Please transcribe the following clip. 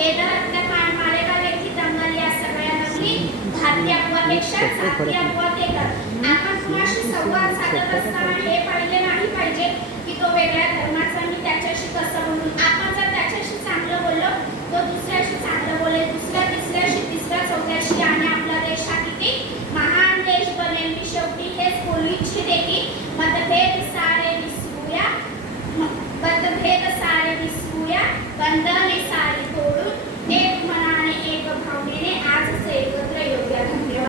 खेद हत्याकांड मारेला व्यक्ती दंगल या सगळ्या नोंदी भारतीय अफवापेक्षा भारतीय अफवा देतात आपण कुणाशी संवाद साधत असताना हे पाहिले नाही पाहिजे की तो वेगळ्या धर्माचा मी त्याच्याशी कसं